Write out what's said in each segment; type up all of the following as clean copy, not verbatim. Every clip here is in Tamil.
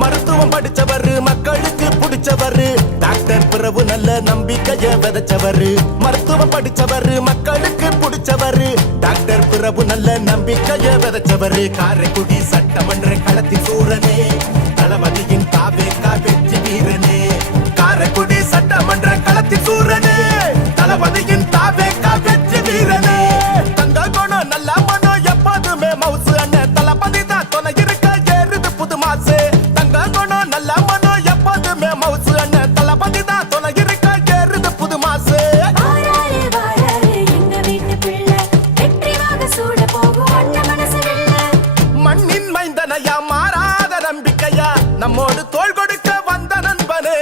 மருத்துவம் படிச்சவரு மக்களுக்கு பிடிச்சவரு டாக்டர் பிரபு நல்ல நம்பிக்கைய விதைச்சவரு மருத்துவம் படிச்சவரு மக்களுக்கு பிடிச்சவரு டாக்டர் பிரபு நல்ல நம்பிக்கைய விதைச்சவரு காரைக்குடி சட்டமன்ற களத்தின் சூரனே தளபதியின் தாவேகா வெற்றி வீரனே காரைக்குடி சட்டமன்ற களத்தின் சூரனே தளபதியின் தாவேகா வெற்றி வீரனே தங்க குணம் நல்ல மனம் எப்போதுமே மவுசு அண்ணன் தளபதி தான் துணை இருக்க ஏறுது புது மாசு தங்க குணம் நல்ல மனம் எப்போதுமே மவுசு அண்ணன் தளபதி தான் துணை இருக்க ஏறுது புது மாசு மண்ணின் மைந்தனையா மாறாத நம்பிக்கையா நம்மோடு தோள் கொடுக்க வந்த நண்பனே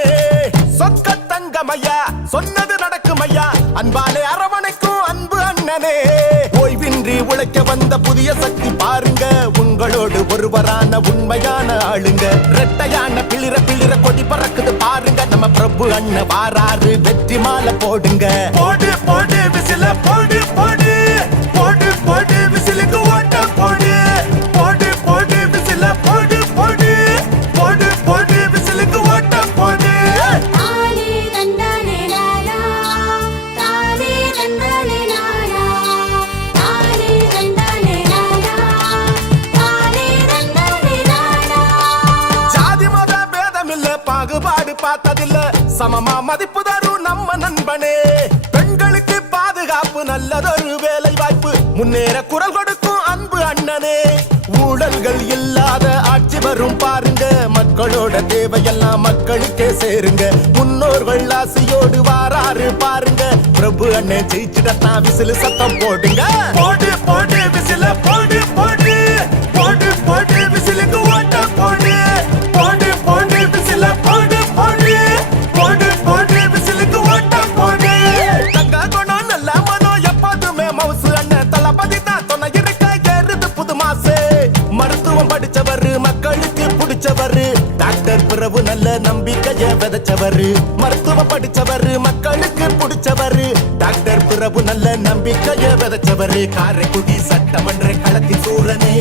சொக்க தங்கமையா சொன்னது நடக்குமையா அன்பாலே அரவணைக்கும் அன்பு அண்ணனே ஓய்வின்றி உழைக்க வந்த புதிய சக்தி பாருங்க உங்களோடு ஒருவரான உண்மையான ஆளுங்க ரெட்டையான பிளிர கொடி பறக்குது பாருங்க நம்ம பிரபு அண்ணன் வாராரு வெற்றி மாலை போடுங்க போடு போடு விசில போடு போடு போடு போடு விசிலுக்கு ஓட்ட போடு போடு போடு விசில போடு போடு போடு போடு விசிலுக்கு ஓட்ட போடு ஜாதி மத பேதம் இல்ல பாகுபாடு பார்த்ததில்ல சமமா மதிப்பு தரும் நம்ம நண்பனே பெண்களுக்கு பாதுகாப்பு நல்லதொரு வேலை வாய்ப்பு முன்னேற குரல் கொடுக்கும் அன்பு அண்ணனே ஊழல்கள் இல்லாத ஆட்சி வரும் பாருங்க மக்களோட தேவையெல்லாம் மக்களுக்கே சேருங்க முன்னோர்கள் ஆசையோடு வாராரு பாருங்க பிரபு அண்ணன் ஜெயிச்சிடத்தான் விசிலு சத்தம் போடுங்க போடு போடு விசில போடு போடு போடு போடு விசிலுக்கு ஓட்ட போடு போடு போடு விசில போடு போடு போடு போடு விசிலுக்கு ஓட்ட போடு தங்க குணம் நல்ல மனம் எப்போதுமே மவுசு அண்ணன் தளபதி தான் துணை இருக்க ஏறுது புது மாசு மருத்துவம் படிச்சவரு மக்களுக்கு பிடிச்சவரு டாக்டர் பிரபு நல்ல நம்பிக்கைய விதைச்சவரு மருத்துவம் படிச்சவரு மக்களுக்கு பிடிச்சவரு டாக்டர் பிரபு நல்ல நம்பிக்கைய விதைச்சவரு காரைக்குடி சட்டமன்ற களத்தின் சூரனே